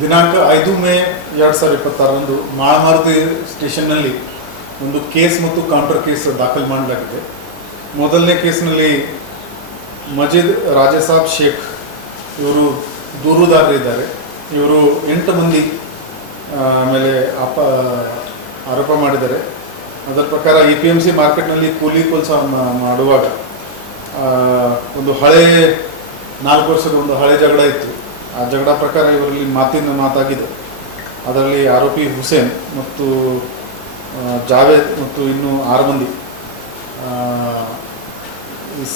ದಿನಾಂಕ 5 ಮೇ 2026ರಂದು ಮಾಳಮಾರುತಿ ಸ್ಟೇಷನ್ನಲ್ಲಿ ಒಂದು ಕೇಸ್ ಮತ್ತು ಕೌಂಟರ್ ಕೇಸ್ ದಾಖಲು ಮಾಡಲಾಗಿದೆ. ಮೊದಲನೇ ಕೇಸ್ನಲ್ಲಿ ಮಜೀದ್ ರಾಜಸಾಬ್ ಶೇಖ್ ಇವರು ದೂರುದಾರರಿದ್ದಾರೆ. ಇವರು 8 ಮಂದಿ ಮೇಲೆ ಆರೋಪ ಮಾಡಿದ್ದಾರೆ. ಅದರ ಪ್ರಕಾರ APMC ಮಾರ್ಕೆಟ್ನಲ್ಲಿ ಕೂಲಿ ಕೆಲಸ ಮಾಡುವಾಗ ಒಂದು ಹಳೆ 4 ವರ್ಷದ ಒಂದು ಹಳೆ ಜಗಳ ಇತ್ತು. ಆ ಜಗಳ ಪ್ರಕಾರ ಇವರಲ್ಲಿ ಮಾತಾಗಿದೆ. ಅದರಲ್ಲಿ ಆರೋಪಿ ಹುಸೇನ್ ಮತ್ತು ಜಾವೇದ್ ಮತ್ತು ಇನ್ನೂ 6 ಮಂದಿ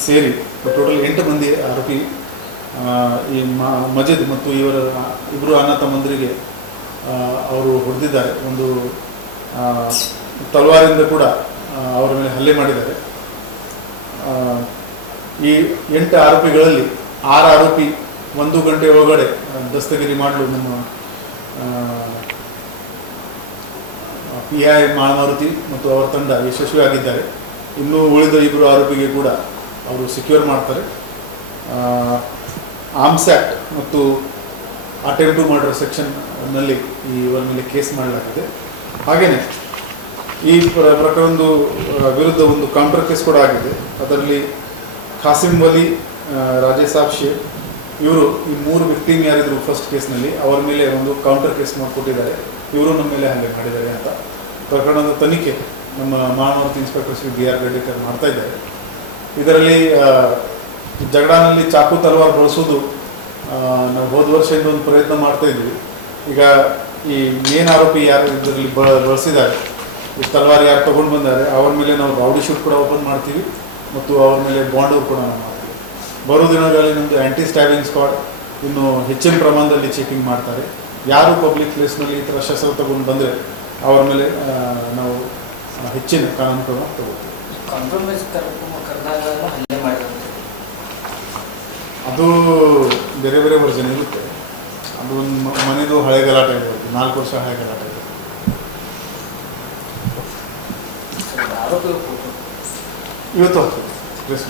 ಸೇರಿ ಟೋಟಲ್ 8 ಮಂದಿ ಆರೋಪಿ ಈ ಮಜೀದ್ ಮತ್ತು ಇವರ ಇಬ್ಬರು ಅಣ್ಣ ತಮ್ಮಂದರಿಗೆ ಅವರು ಹೊಡೆದಿದ್ದಾರೆ. ಒಂದು ತಲವಾರಿಂದ ಕೂಡ ಅವರ ಮೇಲೆ ಹಲ್ಲೆ ಮಾಡಿದ್ದಾರೆ. ಈ 8 ಆರೋಪಿಗಳಲ್ಲಿ 6 ಆರೋಪಿ 1 ಗಂಟೆ ಒಳಗಡೆ ದಸ್ತಗಿರಿ ಮಾಡಲು ನಮ್ಮ PI ಮಾಳಮಾರುತಿ ಮತ್ತು ಅವರ ತಂಡ ಯಶಸ್ವಿಯಾಗಿದ್ದಾರೆ. ಇನ್ನೂ ಉಳಿದ 2 ಆರೋಪಿಗೆ ಕೂಡ ಅವರು ಸೆಕ್ಯೂರ್ ಮಾಡ್ತಾರೆ. ಆರ್ಮ್ಸ್ ಆ್ಯಕ್ಟ್ ಮತ್ತು ಅಟೆಂಪ್ಟ್ ಟು ಮರ್ಡರ್ ಸೆಕ್ಷನ್ನಲ್ಲಿ ಇವರ ಮೇಲೆ ಕೇಸ್ ಮಾಡಲಾಗಿದೆ. ಹಾಗೆಯೇ ಈ ಪ್ರಕರಣದ ವಿರುದ್ಧ ಒಂದು ಕೌಂಟರ್ ಕೇಸ್ ಕೂಡ ಆಗಿದೆ. ಅದರಲ್ಲಿ ಖಾಸಿಂ ವಲಿ, ರಾಜಸಾಬ್ ಶೇಖ್ ಇವರು ಈ 3 ವಿಕ್ಟಿಮ್ ಯಾರಿದ್ರು ಫಸ್ಟ್ ಕೇಸ್ನಲ್ಲಿ ಅವರ ಮೇಲೆ ಒಂದು ಕೌಂಟರ್ ಕೇಸ್ ಮಾಡಿಕೊಟ್ಟಿದ್ದಾರೆ. ಇವರು ನಮ್ಮ ಮೇಲೆ ಹಲ್ಲೆ ಮಾಡಿದ್ದಾರೆ ಅಂತ ಪ್ರಕರಣದ ತನಿಖೆ ನಮ್ಮ ಮಾಳಮಾರುತಿ ಇನ್ಸ್ಪೆಕ್ಟರ್ ಶ್ರೀ BR ಗಡ್ಡಿಕರ್ ಮಾಡ್ತಾ ಇದ್ದಾರೆ. ಇದರಲ್ಲಿ ಜಗಳನಲ್ಲಿ ಚಾಕು ತಲವಾರು ಬಳಸೋದು ನಾವು ಹೋದ ವರ್ಷದಿಂದ ಒಂದು ಪ್ರಯತ್ನ ಮಾಡ್ತಾ ಇದ್ವಿ. ಈಗ ಈ ಮೇನ್ ಆರೋಪಿ ಯಾರು ಇದರಲ್ಲಿ ಬಳಸಿದ್ದಾರೆ, ಈ ತಲವಾರು ಯಾರು ತೊಗೊಂಡು ಬಂದ್ದಾರೆ ಅವ್ರ ಮೇಲೆ ನಾವು ರೌಡಿ ಶೂಟ್ ಕೂಡ ಓಪನ್ ಮಾಡ್ತೀವಿ ಮತ್ತು ಅವ್ರ ಮೇಲೆ ಬಾಂಡ್ ಕೂಡ ನಾವು ಮಾಡ್ತೀವಿ. ಬರೋ ದಿನಗಳಲ್ಲಿ ನಮ್ಮದು ಆ್ಯಂಟಿ ಸ್ಟ್ಯಾಬಿಂಗ್ ಸ್ಕ್ವಾಡ್ ಇನ್ನು ಹೆಚ್ಚಿನ ಪ್ರಮಾಣದಲ್ಲಿ ಚೆಕಿಂಗ್ ಮಾಡ್ತಾರೆ. ಯಾರು ಪಬ್ಲಿಕ್ ಪ್ಲೇಸ್ನಲ್ಲಿ ಈ ಥರ ಶಸ್ತ್ರ ತಗೊಂಡು ಬಂದರೆ ಅವ್ರ ಮೇಲೆ ನಾವು ಹೆಚ್ಚಿನ ಕಾನೂನು ಕ್ರಮ ತಗೋತೀವಿ. ಅದು ಬೇರೆ ಬೇರೆ ವರ್ಷನ್ ಇರುತ್ತೆ. ಅದು ಮನೆಯದು ಹಳೆ ಗಲಾಟೆ ಇದೆ, 4 ವರ್ಷ ಹಳೆ ಗಲಾಟೆ ಇದೆ. ಇವತ್ತು ಹೋಗ್ತದೆ ಪ್ರೆಸ್